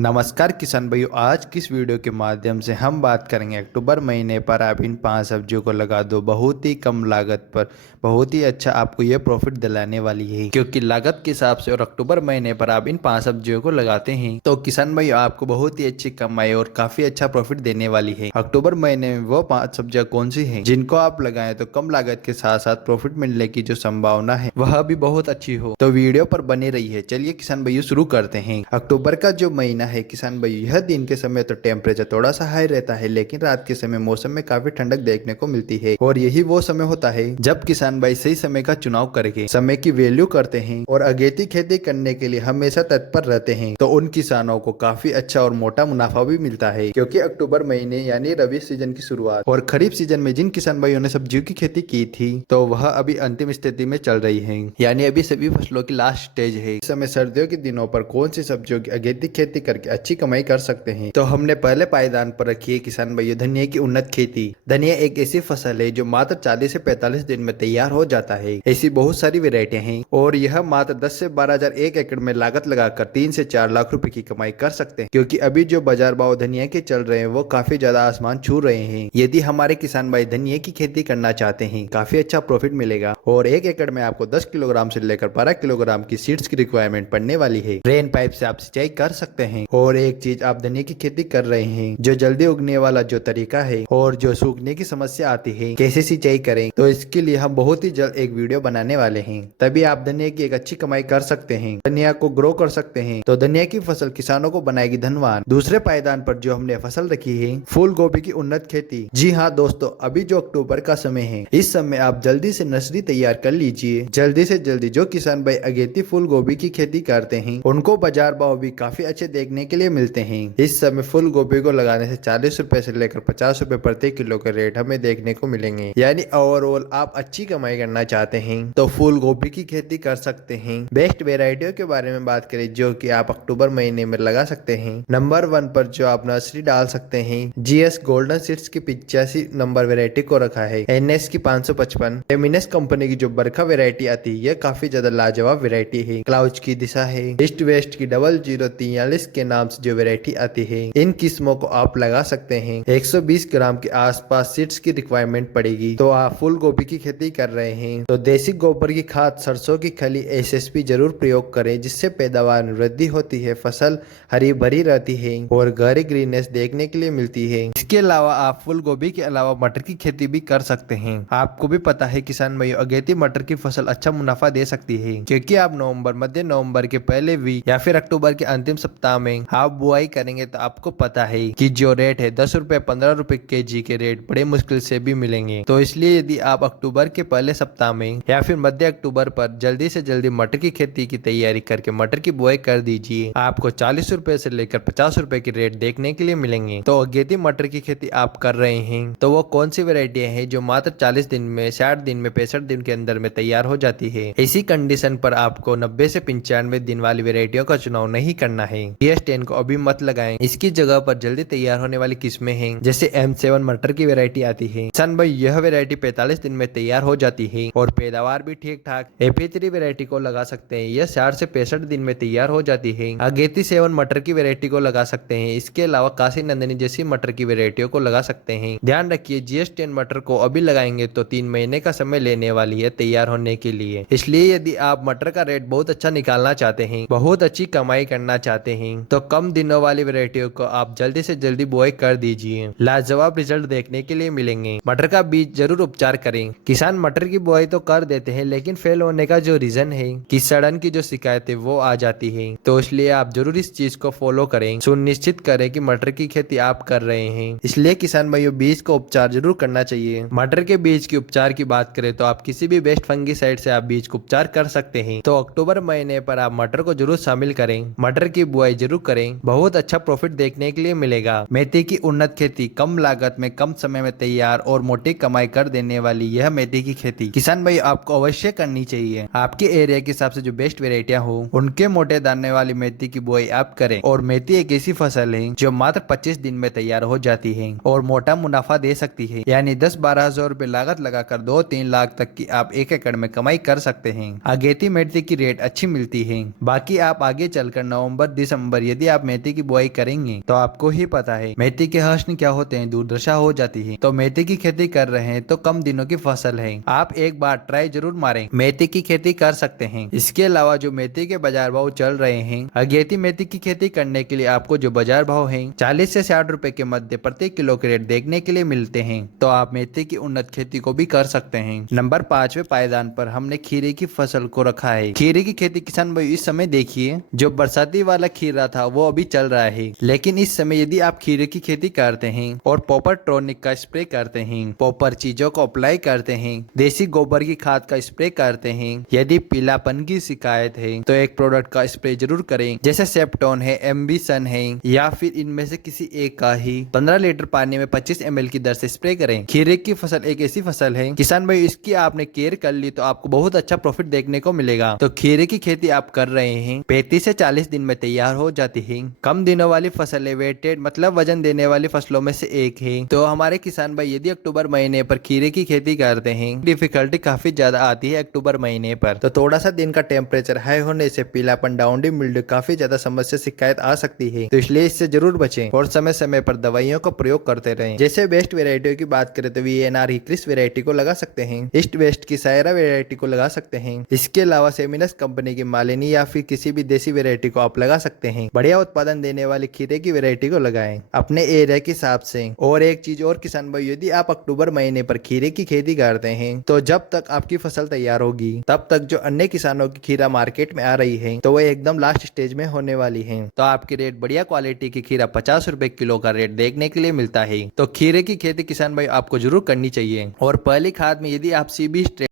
नमस्कार किसान भाइयों, आज किस वीडियो के माध्यम से हम बात करेंगे अक्टूबर महीने पर आप इन 5 सब्जियों को लगा दो बहुत ही कम लागत पर बहुत ही अच्छा आपको ये प्रॉफिट दिलाने वाली है। क्योंकि लागत के हिसाब से और अक्टूबर महीने पर आप इन 5 सब्जियों को लगाते हैं तो किसान भाइयों आपको बहुत ही अच्छी कमाई और काफी अच्छा प्रॉफिट देने वाली है। अक्टूबर महीने में वो 5 सब्जियां कौन सी है जिनको आप लगाएं तो कम लागत के साथ साथ प्रॉफिट मिलने की जो संभावना है वह भी बहुत अच्छी हो, तो वीडियो पर बने रही है। चलिए किसान भाइयों शुरू करते हैं। अक्टूबर का जो महीना है किसान भाई, यह दिन के समय तो टेम्परेचर थोड़ा सा हाई रहता है, लेकिन रात के समय मौसम में काफी ठंडक देखने को मिलती है। और यही वो समय होता है जब किसान भाई सही समय का चुनाव करके समय की वैल्यू करते हैं और अगेती खेती करने के लिए हमेशा तत्पर रहते हैं। तो उन किसानों को काफी अच्छा और मोटा मुनाफा भी मिलता है, क्योंकि अक्टूबर महीने यानी रबी सीजन की शुरुआत और खरीफ सीजन में जिन किसान भाइयों ने सब्जियों की खेती की थी तो वह अभी अंतिम स्थिति में चल रही है, यानी अभी सभी फसलों की लास्ट स्टेज है। इस समय सर्दियों के दिनों पर कौन सी सब्जियों की अगेती खेती करके अच्छी कमाई कर सकते हैं, तो हमने पहले पायदान पर रखी है किसान भाइयों धनिया की उन्नत खेती। धनिया एक ऐसी फसल है जो मात्र 40 से 45 दिन में तैयार हो जाता है। ऐसी बहुत सारी वेरायटियां हैं और यह मात्र 10 से 12,000 एक एकड़ में लागत लगाकर 3 से 4 लाख रुपए की कमाई कर सकते हैं। क्योंकि अभी जो बाजार भाव धनिया के चल रहे हैं वो काफी ज्यादा आसमान छू रहे हैं। यदि हमारे किसान भाई धनिया की खेती करना चाहते हैं काफी अच्छा प्रॉफिट मिलेगा और एक एकड़ में आपको 10 किलोग्राम से लेकर 12 किलोग्राम की सीड्स की रिक्वायरमेंट पड़ने वाली है। रेन पाइप से आप सिंचाई कर सकते हैं। और एक चीज, आप धनिया की खेती कर रहे हैं जो जल्दी उगने वाला जो तरीका है और जो सूखने की समस्या आती है कैसे सिंचाई करें, तो इसके लिए हम बहुत ही जल्द एक वीडियो बनाने वाले हैं। तभी आप धनिया की एक अच्छी कमाई कर सकते हैं, धनिया को ग्रो कर सकते हैं। तो धनिया की फसल किसानों को बनाएगी धनवान। दूसरे पायदान पर जो हमने फसल रखी है फूल गोभी की उन्नत खेती। जी हाँ दोस्तों, अभी जो अक्टूबर का समय है इस समय आप जल्दी से नर्सरी तैयार कर लीजिए। जल्दी से जल्दी जो किसान भाई अगेती फूल गोभी की खेती करते हैं उनको बाजार भाव भी काफी अच्छे देखने के लिए मिलते हैं। इस समय फूल गोभी को लगाने से 40 रुपए से लेकर 50 रुपए प्रति किलो के रेट हमें देखने को मिलेंगे। यानी ओवरऑल आप अच्छी कमाई करना चाहते हैं तो फूल गोभी की खेती कर सकते हैं। बेस्ट वेराइटियों के बारे में बात करें जो कि आप अक्टूबर महीने में लगा सकते हैं, नंबर 1 पर जो आप नर्सरी डाल सकते हैं जीएस गोल्डन सीड्स की 85 नंबर वेरायटी को रखा है। एनएस की 555 एमिनस कंपनी की जो बरखा वेरायटी आती है यह काफी ज्यादा लाजवाब वेरायटी है। क्लाउज की दिशा है, ईस्ट वेस्ट की 0043 के नाम से जो वेरायटी आती है इन किस्मों को आप लगा सकते हैं। 120 ग्राम के आसपास सीड्स की रिक्वायरमेंट पड़ेगी। तो आप फूल गोभी की खेती कर रहे हैं तो देसी गोबर की खाद, सरसों की खली, एसएसपी जरूर प्रयोग करें, जिससे पैदावार में वृद्धि होती है, फसल हरी भरी रहती है और गहरी ग्रीननेस देखने के लिए मिलती है। इसके अलावा आप फूल गोभी के अलावा मटर की खेती भी कर सकते हैं। आपको भी पता है किसान भाइयों अगेती मटर की फसल अच्छा मुनाफा दे सकती है, क्योंकि आप नवंबर, मध्य नवंबर के पहले वीक या फिर अक्टूबर के अंतिम सप्ताह में आप बुआई करेंगे तो आपको पता है कि जो रेट है 10 रुपए 15 रुपए केजी के रेट बड़े मुश्किल से भी मिलेंगे। तो इसलिए यदि आप अक्टूबर के पहले सप्ताह में या फिर मध्य अक्टूबर पर जल्दी से जल्दी मटर की खेती की तैयारी करके मटर की बुआई कर दीजिए, आपको 40 रुपए से लेकर 50 रुपए की रेट देखने के लिए मिलेंगे। तो अगेती मटर की खेती आप कर रहे हैं तो वो कौन सी वेरायटी है जो मात्र 40 दिन में, 60 दिन में, 65 दिन के अंदर में तैयार हो जाती है। इसी कंडीशन पर आपको 90 से 95 दिन वाली वेरायटियों का चुनाव नहीं करना है। DS10 को अभी मत लगाएं, इसकी जगह पर जल्दी तैयार होने वाली किस्में हैं जैसे M7 मटर की वेरायटी आती है। सन भाई यह वेरायटी 45 दिन में तैयार हो जाती है और पैदावार भी ठीक ठाक। FA3 वेरायटी को लगा सकते हैं, यह 60 से 65 दिन में तैयार हो जाती है। अगेती 7 मटर की वेरायटी को लगा सकते हैं। इसके अलावा काशी नंदिनी जैसी मटर की वेरायटियों को लगा सकते हैं। ध्यान रखिए GS10 मटर को अभी लगाएंगे तो 3 महीने का समय लेने वाली है तैयार होने के लिए। इसलिए यदि आप मटर का रेट बहुत अच्छा निकालना चाहते हैं, बहुत अच्छी कमाई करना चाहते हैं तो कम दिनों वाली वेरायटियों को आप जल्दी से जल्दी बुआई कर दीजिए। लाजवाब रिजल्ट देखने के लिए मिलेंगे। मटर का बीज जरूर उपचार करें। किसान मटर की बुआई तो कर देते हैं लेकिन फेल होने का जो रीजन है कि सड़न की जो शिकायत है वो आ जाती है, तो इसलिए आप जरूर इस चीज को फॉलो करें, सुनिश्चित करें कि मटर की खेती आप कर रहे हैं। इसलिए किसान भाइयों बीज का उपचार जरूर करना चाहिए। मटर के बीज के उपचार की बात करें तो आप किसी भी बेस्ट फंगिसाइड से आप बीज को उपचार कर सकते हैं। तो अक्टूबर महीने पर आप मटर को जरूर शामिल करें, मटर की बुआई जरूर करें, बहुत अच्छा प्रॉफिट देखने के लिए मिलेगा। मेथी की उन्नत खेती, कम लागत में कम समय में तैयार और मोटी कमाई कर देने वाली यह मेथी की खेती किसान भाई आपको अवश्य करनी चाहिए। आपके एरिया के हिसाब से जो बेस्ट वेराइटियां हो उनके मोटे दाने वाली मेथी की बुआई आप करें। और मेथी एक ऐसी फसल है जो मात्र 25 दिन में तैयार हो जाती है और मोटा मुनाफा दे सकती है, यानी 10-12 हजार रुपए लागत लगाकर 2-3 लाख तक की आप एक एकड़ में कमाई कर सकते हैं। अगेती मेथी की रेट अच्छी मिलती है। बाकी आप आगे चलकर नवंबर, दिसंबर यदि आप मेथी की बुआई करेंगे तो आपको ही पता है मेथी के हश्न क्या होते हैं, दुर्दशा हो जाती है। तो मेथी की खेती कर रहे हैं तो कम दिनों की फसल है, आप एक बार ट्राई जरूर मारें, मेथी की खेती कर सकते हैं। इसके अलावा जो मेथी के बाजार भाव चल रहे हैं, अगेती मेथी की खेती करने के लिए आपको जो बाजार भाव है 40 से 60 रुपए के मध्य प्रति किलो के रेट देखने के लिए मिलते हैं। तो आप मेथी की उन्नत खेती को भी कर सकते हैं। नंबर 5वें पायदान पर हमने खीरे की फसल को रखा है। खीरे की खेती किसान भाई इस समय देखिए, जो बरसाती वाला खीरा था वो अभी चल रहा है, लेकिन इस समय यदि आप खीरे की खेती करते हैं और पॉपर टॉनिक का स्प्रे करते हैं, पॉपर चीजों को अप्लाई करते हैं, देसी गोबर की खाद का स्प्रे करते हैं, यदि पीलापन की शिकायत है तो एक प्रोडक्ट का स्प्रे जरूर करें, जैसे सेप्टोन है, एम्बिसन है, या फिर इनमें से किसी एक का ही 15 लीटर पानी में 25 ml की दर से स्प्रे करें। खीरे की फसल एक ऐसी फसल है किसान भाई, इसकी आपने केयर कर ली तो आपको बहुत अच्छा प्रॉफिट देखने को मिलेगा। तो खीरे की खेती आप कर रहे हैं, 35 से 40 दिन में तैयार हो जाती है। कम दिनों वाली फसल है, वेटेड मतलब वजन देने वाली फसलों में से एक है। तो हमारे किसान भाई यदि अक्टूबर महीने पर खीरे की खेती करते हैं, डिफिकल्टी काफी ज्यादा आती है अक्टूबर महीने पर। तो थोड़ा सा दिन का टेम्परेचर हाई होने से पीलापन, डाउनडी मिल्ड्यू काफी ज्यादा समस्या शिकायत आ सकती है, तो इसलिए इससे जरूर बचें और समय समय पर दवाइयों का प्रयोग करते रहें। जैसे बेस्ट वेराइटियों की बात करें तो VNR हिक्रिस वेराइटी को लगा सकते हैं, ईस्ट वेस्ट की सायरा वेराइटी को लगा सकते हैं। इसके अलावा सेमिनस कंपनी की मालिनी या फिर किसी भी देसी वेराइटी को आप लगा सकते हैं। बढ़िया उत्पादन देने वाली खीरे की वेराइटी को लगाएं अपने एरिया के हिसाब से। और एक चीज और किसान भाई, यदि आप अक्टूबर महीने पर खीरे की खेती करते हैं तो जब तक आपकी फसल तैयार होगी तब तक जो अन्य किसानों की खीरा मार्केट में आ रही है तो वो एकदम लास्ट स्टेज में होने वाली है। तो आपकी रेट बढ़िया क्वालिटी की खीरा 50 रुपए किलो का रेट देखने के लिए मिलता है। तो खीरे की खेती किसान भाई आपको जरूर करनी चाहिए। और पहली खाद में यदि आप CB